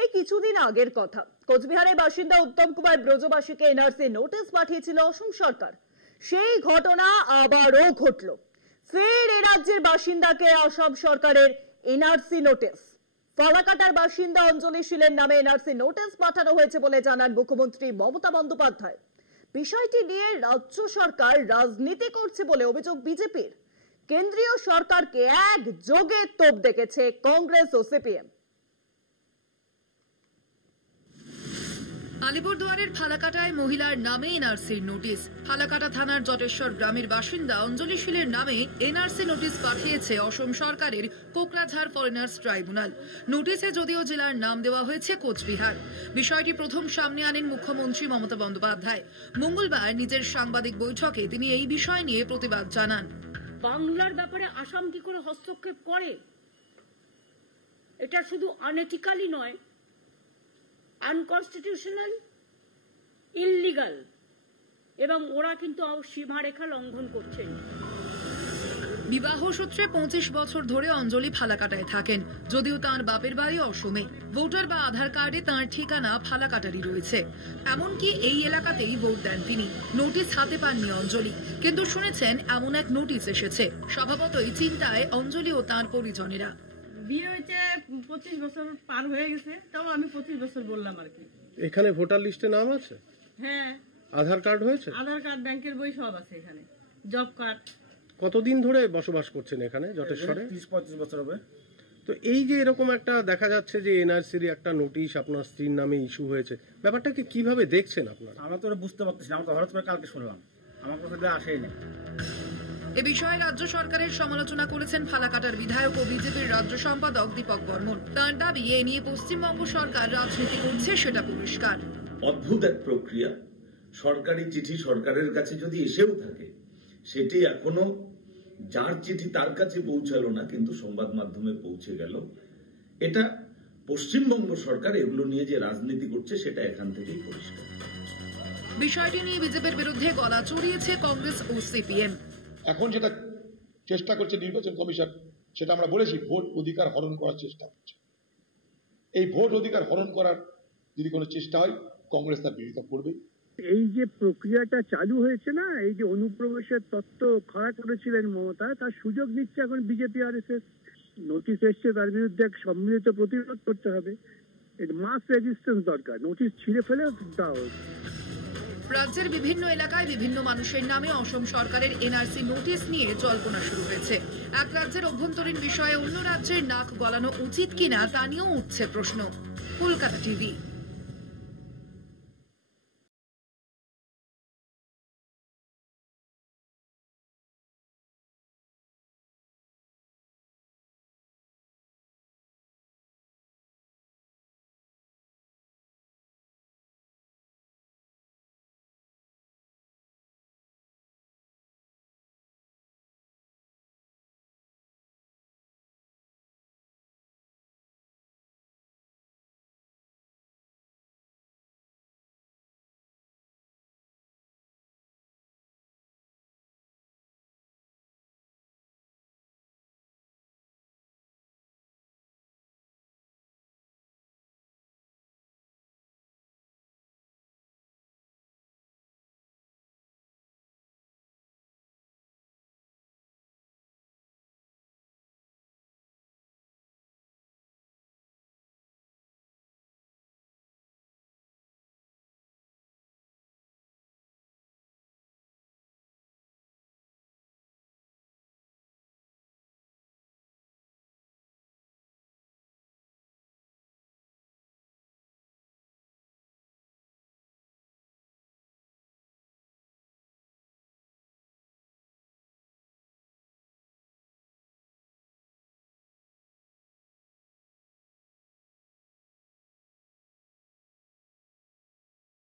এই কিছুদিন আগের কথা, কোচবিহারের বাসিন্দা উত্তম কুমার ব্রজবাসীকে এনআরসি নোটিশ পাঠিয়েছিল অসম সরকার। সেই ঘটনা আবারও ঘটল। ফের এই রাজ্যের বাসিন্দাকে অসম সরকারের এনআরসি নোটিশ। ফালাকাটার বাসিন্দা অঞ্জলি শীলের নামে এনআরসি নোটিশ পাঠানো হয়েছে বলে জানান মুখ্যমন্ত্রী মমতা বন্দ্যোপাধ্যায়। বিষয়টি নিয়ে রাজ্য সরকার রাজনীতি করছে বলে অভিযোগ বিজেপির। কেন্দ্রীয় সরকারকে একযোগে তোপ দেখেছে কংগ্রেস ও সিপিএম। আলিপুরদুয়ারের ফালাকাটায় মহিলার নামে এনআরসির নোটিশ। ফালাকাটা থানার জটেশ্বর গ্রামের বাসিন্দা অঞ্জলি শীলের নামে এনআরসি নোটিশ পাঠিয়েছে অসম সরকারের কোকরাঝাড় ফরেনার্স ট্রাইব্যুনাল। নোটিশে যদিও জেলার নাম দেওয়া হয়েছে কোচবিহার। বিষয়টি প্রথম সামনে আনেন মুখ্যমন্ত্রী মমতা বন্দ্যোপাধ্যায়। মঙ্গলবার নিজের সাংবাদিক বৈঠকে তিনি এই বিষয় নিয়ে প্রতিবাদ জানান। বাংলার ব্যাপারে আসাম কি করে হস্তক্ষেপ করে? এটা শুধু আনএথিক্যালি নয়, আনকনস্টিটিউশনাল, ইললিগাল, এবং ওরা কিন্তু সীমারেখা লঙ্ঘন করছেন। বিবাহ সূত্রে 25 বছর ধরে অঞ্জলি ফালাকাটায় থাকেন। যদিও তাঁর বাপের বাড়ি অসমে, ভোটার বা আধার কার্ডে তাঁর ঠিকানা ফালাকাটারই রয়েছে। এমনকি এই এলাকাতেই ভোট দেন তিনি। নোটিশ হাতে পাননি অঞ্জলি, কিন্তু শুনেছেন এমন এক নোটিশ এসেছে। স্বভাবতই চিন্তায় অঞ্জলি ও তাঁর পরিজনেরা। বিয়ে হয়েছে 25 বছর পার হয়ে গেছে, তাও আমি 25 বছর বললাম আর কি। এখানে ভোটার লিস্টে নাম আছে? হ্যাঁ। আধার কার্ড হয়েছে? আধার কার্ড, ব্যাংকের বই সব আছে এখানে, জব কার্ড। কতদিন ধরে বসবাস করছেন এখানে জটেশ্বরে? 30-35 বছর হবে। তো এই যে এরকম একটা দেখা যাচ্ছে যে এনআরসির একটা নোটিশ আপনার স্ত্রীর নামে ইস্যু হয়েছে, ব্যাপারটাকে কিভাবে দেখছেন আপনারা? আমরা তো বুঝতে পারতেছি না, আমরা তো হঠাৎ করে কালকে শুনলাম, আমার কথা আসেই না। এ বিষয়ে রাজ্য সরকারের সমালোচনা করেছেন ফালাকাটার বিধায়ক ও বিজেপির রাজ্য সম্পাদক দীপক বর্মন। তাঁর দাবি, এ নিয়ে পশ্চিমবঙ্গ সরকার রাজনীতি করছে সেটা পরিষ্কার। অদ্ভুত এক প্রক্রিয়া। সরকারি চিঠি সরকারের কাছে যদি এসেও থাকে, সেটি এখনো যার চিঠি তার কাছে পৌঁছালো না, কিন্তু সংবাদ মাধ্যমে পৌঁছে গেল। এটা পশ্চিমবঙ্গ সরকার এগুলো নিয়ে যে রাজনীতি করছে সেটা এখান থেকেই পরিষ্কার। বিষয়টি নিয়ে বিজেপির বিরুদ্ধে গলা চড়িয়েছে কংগ্রেস ও সিপিএম। এখন যেটা চেষ্টা করছে নির্বাচন কমিশন, সেটা আমরা বলেছি, ভোট অধিকার হরণ করার চেষ্টা করছে। এই ভোট অধিকার হরণ করার যদি কোনো চেষ্টা হয়, কংগ্রেস তার বিরোধিতা করবে। এই যে প্রক্রিয়াটা চালু হয়েছে না, এই যে অনুপ্রবেশের তত্ত্ব খড়া করেছিলেন মমতা, তার সুযোগ নিচ্ছে এখন বিজেপি আরএসএস। নোটিশ এসছে, তার বিরুদ্ধে সম্মিলিত প্রতিরোধ করতে হবে। মাস রেজিস্ট্যান্স দরকার, নোটিশ ছিঁড়ে ফেলে দেওয়া হয়েছে। রাজ্যের বিভিন্ন এলাকায় বিভিন্ন মানুষের নামে অসম সরকারের এনআরসি নোটিশ নিয়ে জল্পনা শুরু হয়েছে। এক রাজ্যের অভ্যন্তরীণ বিষয়ে অন্য রাজ্যের নাক গলানো উচিত কিনা তা নিয়েও উঠছে প্রশ্ন। কলকাতা টিভি।